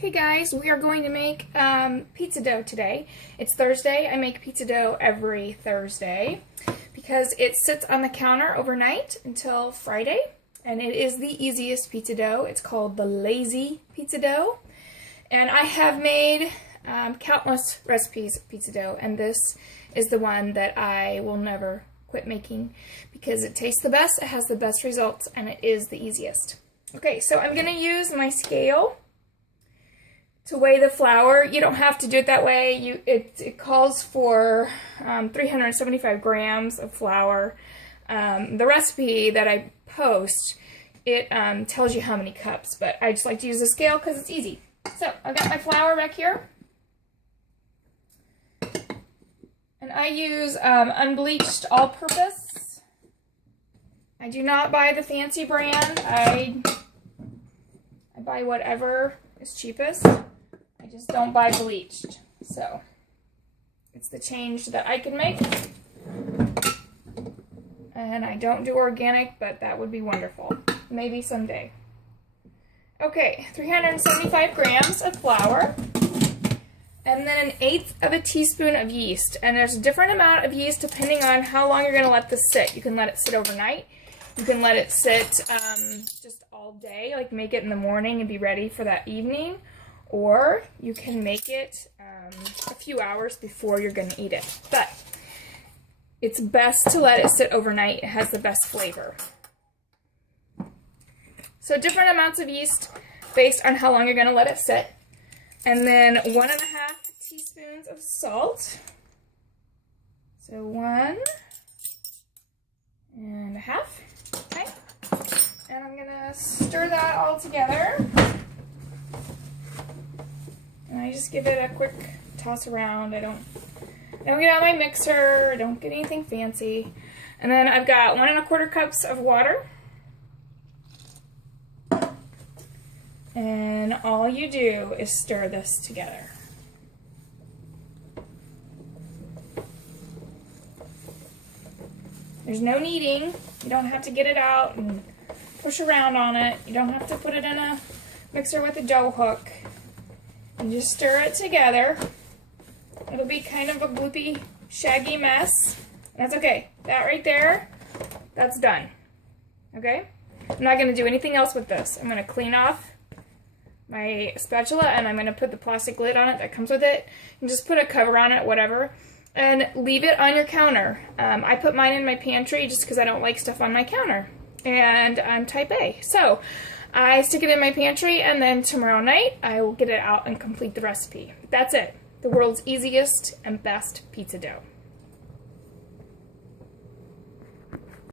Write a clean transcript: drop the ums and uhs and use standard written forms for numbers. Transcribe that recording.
Okay guys, we are going to make pizza dough today. It's Thursday. I make pizza dough every Thursday because it sits on the counter overnight until Friday, and it is the easiest pizza dough. It's called the Lazy Pizza Dough, and I have made countless recipes of pizza dough, and this is the one that I will never quit making because it tastes the best, it has the best results, and it is the easiest. Okay, so I'm going to use my scale to weigh the flour. You don't have to do it that way. It calls for 375 grams of flour. The recipe that I post, it tells you how many cups, but I just like to use the scale because it's easy. So I've got my flour back here, and I use unbleached all-purpose. I do not buy the fancy brand. I buy whatever is cheapest. I just don't buy bleached. So it's the change that I can make. And I don't do organic, but that would be wonderful. Maybe someday. Okay, 375 grams of flour. And then 1/8 of a teaspoon of yeast. And there's a different amount of yeast depending on how long you're going to let this sit. You can let it sit overnight. You can let it sit just all day, like make it in the morning and be ready for that evening. Or you can make it a few hours before you're going to eat it. But it's best to let it sit overnight. It has the best flavor. So different amounts of yeast based on how long you're going to let it sit. And then 1.5 teaspoons of salt. So 1.5. Okay. And I'm going to stir that all together. And I just give it a quick toss around. I don't get out my mixer. I don't get anything fancy. And then I've got 1.25 cups of water. And all you do is stir this together. There's no kneading. You don't have to get it out and push around on it. You don't have to put it in a mixer with a dough hook. And just stir it together. It'll be kind of a gloopy, shaggy mess. That's okay. That right there, that's done. Okay? I'm not going to do anything else with this. I'm going to clean off my spatula, and I'm going to put the plastic lid on it that comes with it, and just put a cover on it, whatever, and leave it on your counter. I put mine in my pantry just because I don't like stuff on my counter, and I'm type A. So I stick it in my pantry, and then tomorrow night I will get it out and complete the recipe. That's it. The world's easiest and best pizza dough.